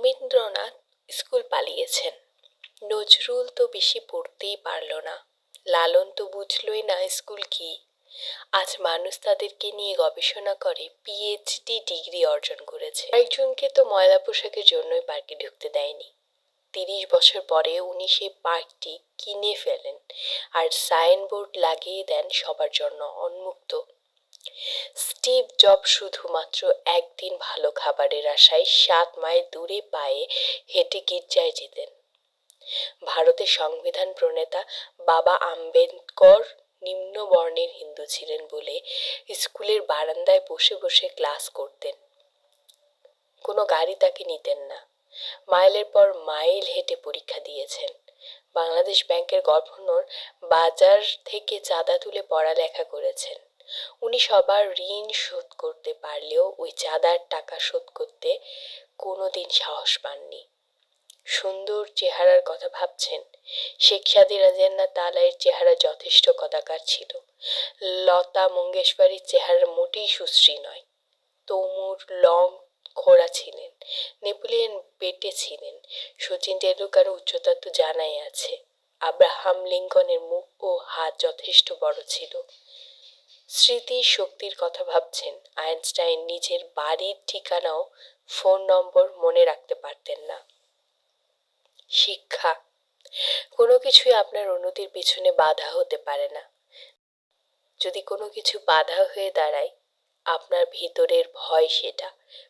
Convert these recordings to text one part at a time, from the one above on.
Rabindranath school পালিয়েছেন, Nazrul তো বেশি পড়তেই পারল না, লালন তো বুঝলই না স্কুল কি। আজ মানুষ তাদেরকে নিয়ে গবেষণা করে পিএইচডি ডিগ্রি অর্জন করেছে। একজনকে তো ময়লা পোশাকের জন্যই পার্কে ঢুকতে দেয়নি। 30 বছর পরে উনি সেই পার্কটি কিনে ফেলেন আর সাইনবোর্ড লাগিয়ে দেন সবার জন্য উন্মুক্ত। স্টিভ জব শুধুমাত্র একদিন ভালো খাবারের আশায় 7 মাইল দূরে পায়ে হেঁটে গির্জায় যেতেন। ভারতের সংবিধান প্রণেতা বাবা আম্বেদকর নিম্ন বর্ণের হিন্দু ছিলেন বলে স্কুলের বারান্দায় বসে বসে ক্লাস করতেন। কোনো গাড়ি তাকে নিতেন না। মাইলের পর মাইল হেঁটে পরীক্ষা দিয়েছেন। বাংলাদেশ ব্যাংকের গভর্নর বাজার থেকে চাঁদা তুলে পড়ালেখা করেছেন। উনি সবার ঋণ শোধ করতে পারলেও ওই চাঁদার টাকা শোধ করতে কোনোদিন সাহস পাননি। সুন্দর চেহারার কথা ভাবছেন? শেখ সাদিরা জান্নাত আলাইয়ের চেহারা যথেষ্ট কদাকার ছিল। লতা মঙ্গেশকরের চেহারা মোটেই সুশ্রী নয়। তৈমুর লং খোড়া ছিলেন, নেপোলিয়ন বেটে ছিলেন, সচিন টেন্ডুলকারের উচ্চতা তো জানাই আছে। আব্রাহাম লিঙ্কনের মুখ ও হাত যথেষ্ট বড় ছিল। স্মৃতির শক্তির কথা ভাবছেন? আইনস্টাইন নিজের বাড়ির ঠিকানাও ফোন নম্বর মনে রাখতে পারতেন না। শিক্ষা কোনো কিছুই আপনার উন্নতির পিছনে বাধা হতে পারে না। যদি কোনো কিছু বাধা হয়ে দাঁড়ায়, আপনার ভিতরের ভয়, সেটা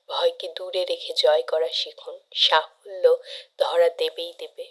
ভয়কে দূরে রেখে জয় করা শিখুন। সাফল্য ধরা দেবেই দেবে।